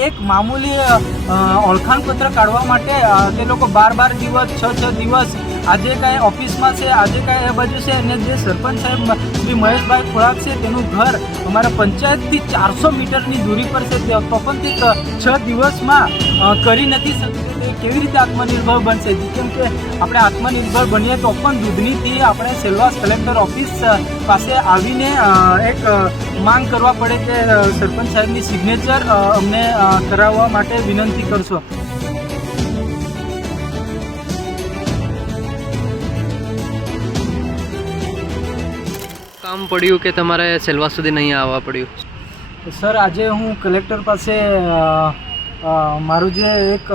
એક મામૂલી ઓળખાણપત્ર કાઢવા માટે તે લોકો બાર બાર દિવસ છ છ દિવસ આજે કાંઈ ઓફિસમાં છે, આજે કાંઈ એ બાજુ છે અને જે સરપંચ સાહેબ, શ્રી મહેશભાઈ ખોરાક છે, તેનું ઘર અમારા પંચાયતથી ચારસો મીટરની દૂરી પર છે. તે તો પણ તે છ દિવસમાં કરી નથી શકતી તે કેવી રીતે આત્મનિર્ભર બનશે? કેમ કે આપણે આત્મનિર્ભર બનીએ તો પણ દૂધનીથી આપણે સેલવાસ કલેક્ટર ઓફિસ પાસે આવીને એક માંગ કરવા પડે કે સરપંચ સાહેબની સિગ્નેચર અમને કરાવવા માટે વિનંતી કરશો. કામ પડ્યું કે તમારે સેલવાસ સુધી નહીં આવવા પડ્યું? સર, આજે હું કલેક્ટર પાસે મારું જે એક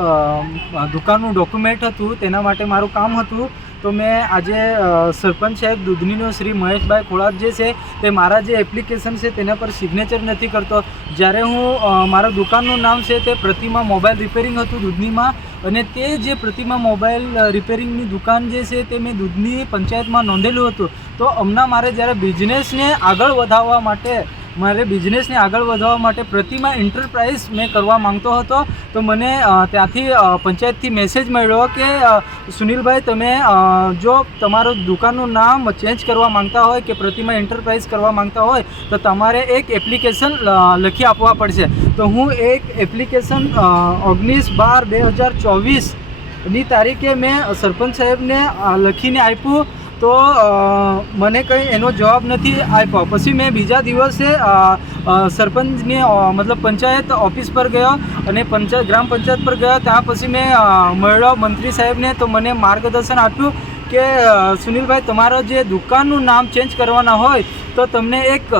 દુકાનનું ડોક્યુમેન્ટ હતું, તેના માટે મારું કામ હતું. તો મેં આજે સરપંચ સાહેબ દૂધનીનો શ્રી મહેશભાઈ ખોળાત જે છે, તે મારા જે એપ્લિકેશન છે, તેના પર સિગ્નેચર નથી કરતો. જ્યારે હું મારા દુકાનનું નામ છે, તે પ્રતિમા મોબાઈલ રિપેરિંગ હતું દૂધનીમાં અને તે જે પ્રતિમા મોબાઈલ રિપેરિંગની દુકાન જે છે તે મેં દૂધની પંચાયતમાં નોંધેલું હતું. તો હમણાં મારે જ્યારે બિઝનેસને આગળ વધારવા માટે મારે બિઝનેસને આગળ વધારવા માટે પ્રતિમા એન્ટરપ્રાઇઝ મેં કરવા માંગતો હતો. તો મને ત્યાંથી પંચાયતથી મેસેજ મળ્યો કે સુનિલભાઈ તમે જો તમારું દુકાનનું નામ ચેન્જ કરવા માંગતા હોય કે પ્રતિમા એન્ટરપ્રાઇઝ કરવા માંગતા હોય, તો તમારે એક એપ્લિકેશન લખી આપવા પડશે. તો હું એક એપ્લિકેશન ઓગણીસ બાર બે હજાર ચોવીસની તારીખે મેં સરપંચ સાહેબને લખીને આપ્યું. તો મને કંઈ એનો જવાબ નથી આપ્યો. પછી મેં બીજા દિવસે સરપંચની મતલબ પંચાયત ઓફિસ પર ગયો અને પંચાયત ગ્રામ પંચાયત પર ગયો. ત્યાં પછી મેં મળ્યો મંત્રી સાહેબને તો મને માર્ગદર્શન આપ્યું કે સુનિલભાઈ, તમારો જે દુકાનનું નામ ચેન્જ કરવાના હોય તો તમને એક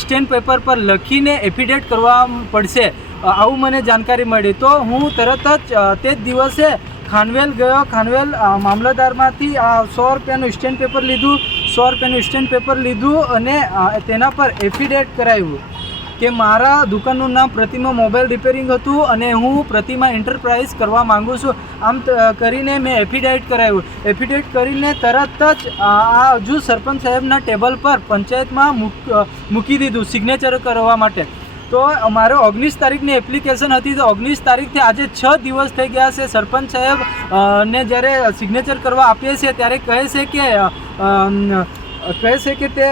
સ્ટેન્ડ પેપર પર લખીને એફિડેટ કરવા પડશે. આવું મને જાણકારી મળી. તો હું તરત જ તે જ દિવસે ખાનવેલ ગયો, ખાનવેલ મામલતદારમાંથી આ સો રૂપિયાનું સ્ટેન્ડ પેપર લીધું, સો રૂપિયાનું સ્ટેન્ડ પેપર લીધું અને તેના પર એફિડેટ કરાવ્યું કે મારા દુકાનનું નામ પ્રતિમા મોબાઈલ રિપેરિંગ હતું અને હું પ્રતિમા એન્ટરપ્રાઇઝ કરવા માગું છું. આમ કરીને મેં એફિડેવિટ કરાવ્યું. એફિડેવિટ કરીને તરત જ આ હજુ સરપંચ સાહેબના ટેબલ પર પંચાયતમાં મૂકી દીધું સિગ્નેચર કરવા માટે. તો અમારે ઓગણીસ તારીખની એપ્લિકેશન હતી તો ઓગણીસ તારીખથી આજે છ દિવસ થઈ ગયા છે. સરપંચ સાહેબ ને જ્યારે સિગ્નેચર કરવા આપીએ છીએ ત્યારે કહે છે કે કહે છે કે તે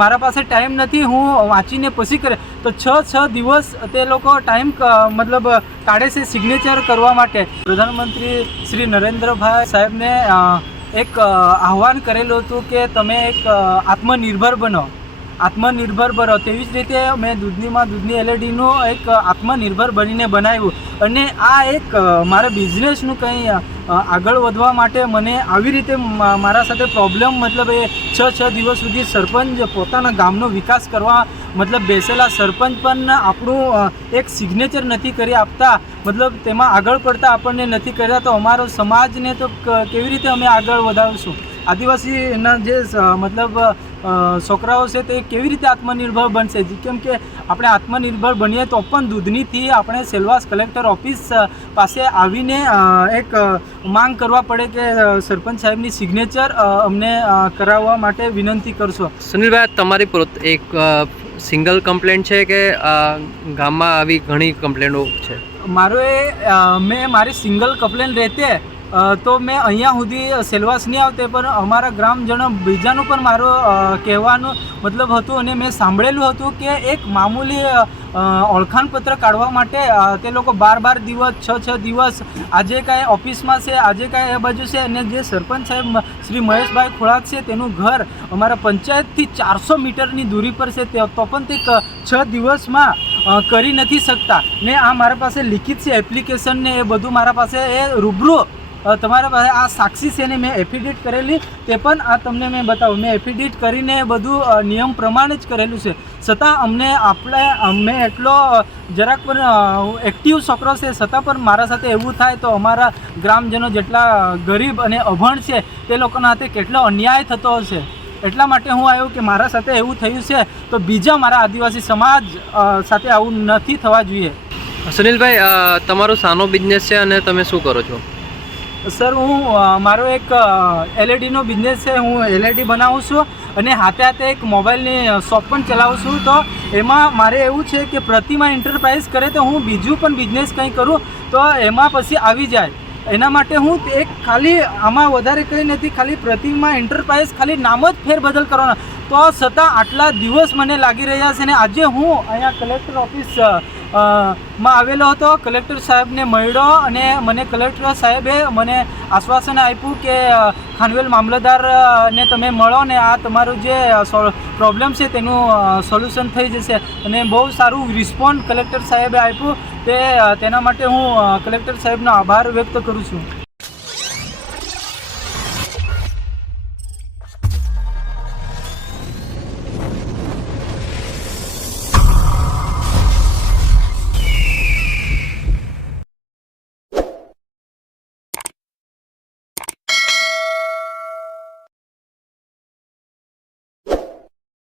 મારા પાસે ટાઈમ નથી, હું વાંચીને પછી કરે. તો છ છ દિવસ તે લોકો ટાઈમ મતલબ કાઢે છે સિગ્નેચર કરવા માટે. પ્રધાનમંત્રી શ્રી નરેન્દ્રભાઈ સાહેબને એક આહવાન કરેલું હતું કે તમે એક આત્મનિર્ભર બનો. આત્મનિર્ભર બનો. તેવી જ રીતે મેં દૂધનીમાં દૂધની એલઈડીનું એક આત્મનિર્ભર બનીને બનાવ્યું. અને આ એક મારા બિઝનેસનું કંઈ આગળ વધવા માટે મને આવી રીતે મારા સાથે પ્રોબ્લેમ, મતલબ એ છ છ દિવસ સુધી સરપંચ પોતાના ગામનો વિકાસ કરવા, મતલબ બેસેલા સરપંચ પણ આપણું એક સિગ્નેચર નથી કરી આપતા. મતલબ તેમાં આગળ પડતા આપણને નથી કર્યા. તો અમારો સમાજને તો કેવી રીતે અમે આગળ વધારીશું? આદિવાસીના જે મતલબ છોકરાઓ છે તે કેવી રીતે આત્મનિર્ભર બનશે? જી- કેમ કે આપણે આત્મનિર્ભર બનીએ તો પણ દૂધનીથી આપણે સેલવાસ કલેક્ટર ઓફિસ પાસે આવીને એક માંગ કરવા પડે કે સરપંચ સાહેબની સિગ્નેચર અમને કરાવવા માટે વિનંતી કરશો. સુનિલભાઈ તમારી પોત એક સિંગલ કમ્પ્લેન્ટ છે કે ગામમાં આવી ઘણી કમ્પ્લેન્ટો છે? મારો એ મેં મારી સિંગલ કમ્પ્લેન રહેતે તો મેં અહીંયા સુધી સેલવાસ નહીં આવતે, પણ અમારા ગ્રામજનો બીજાનું પણ મારો કહેવાનું મતલબ હતું અને મેં સાંભળેલું હતું કે એક મામૂલી ઓળખાણપત્ર કાઢવા માટે તે લોકો બાર બાર દિવસ છ છ દિવસ આજે કાંઈ ઓફિસમાં છે, આજે કાંઈ એ બાજુ છે અને જે સરપંચ સાહેબ, શ્રી મહેશભાઈ ખોળાક છે તેનું ઘર અમારા પંચાયતથી ચારસો મીટરની દૂરી પર છે, તે તો પણ તે છ દિવસમાં કરી નથી શકતા. ને આ મારા પાસે લિખિત છે એપ્લિકેશન ને એ બધું મારા પાસે એ રૂબરૂ તમારા પાસે આ સાક્ષી છે ને મેં એફિડેટ કરેલી, તે પણ આ તમને મેં બતાવું. મેં એફિડેટ કરીને બધું નિયમ પ્રમાણે જ કરેલું છે. છતાં અમને આપણે અમે એટલો જરાક પણ એક્ટિવ છોકરો છે, છતાં પણ મારા સાથે એવું થાય તો અમારા ગ્રામજનો જેટલા ગરીબ અને અભણ છે, તે લોકોના હાથે કેટલો અન્યાય થતો હશે. એટલા માટે હું આવ્યો કે મારા સાથે એવું થયું છે, તો બીજા મારા આદિવાસી સમાજ સાથે આવું નથી થવા જોઈએ. સુનિલભાઈ તમારો સાનો બિઝનેસ છે અને તમે શું કરો છો? સર, હું મારો એક એલઈડીનો બિઝનેસ છે. હું એલઈડી બનાવું છું અને હાથે હાથે એક મોબાઈલની શોપ પણ ચલાવું છું. તો એમાં મારે એવું છે કે પ્રતિમા એન્ટરપ્રાઇઝ કરે તો હું બીજું પણ બિઝનેસ કંઈ કરું, તો એમાં પછી આવી જાય. એના માટે હું એક ખાલી, આમાં વધારે કંઈ નથી, ખાલી પ્રતિમા એન્ટરપ્રાઇઝ ખાલી નામ જ ફેરબદલ કરવાનો. તો છતાં આટલા દિવસ મને લાગી રહ્યા છે ને આજે હું અહીંયા કલેક્ટર ઓફિસ માં આવેલો હતો, કલેક્ટર સાહેબને મળ્યો અને મને કલેક્ટર સાહેબે મને આશ્વાસન આપ્યું કે ખાનવેલ મામલતદારને તમે મળો ને આ તમારું જે પ્રોબ્લેમ છે તેનું સોલ્યુશન થઈ જશે. અને બહુ સારું રિસ્પોન્ડ કલેક્ટર સાહેબે આપ્યું તે તેના માટે હું કલેક્ટર સાહેબનો આભાર વ્યક્ત કરું છું.